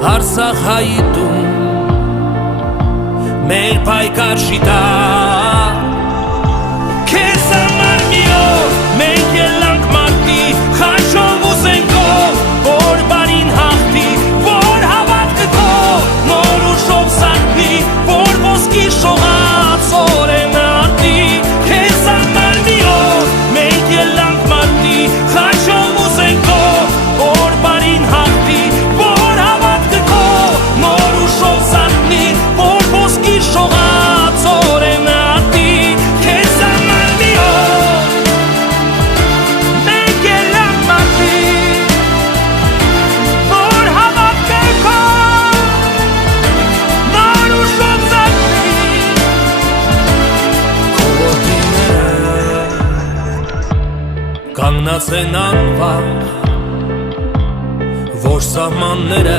Արցախայիդում մեր պայքար շիտա քեզ համար մի օր մենք ելանք մարտի խաչով ու զենքով որ բարին հաղթի որ հավատքը քո նոր ուժով սարքվի որ ոսկի շողած օրենը արտի քեզ համար մի օր մենք ելանք մարտի խաչով ու զենքով որ բարին հաղթի որ հավատքը քո նոր ուժով սարքվի որ ոսկի շողած օրենը արտի քեզ համար մի օր մենք ելանք մարտի որ հավատքը քո նոր ուժով սարքվի քո ոտիները կանգնած են անվախ որ սահմանները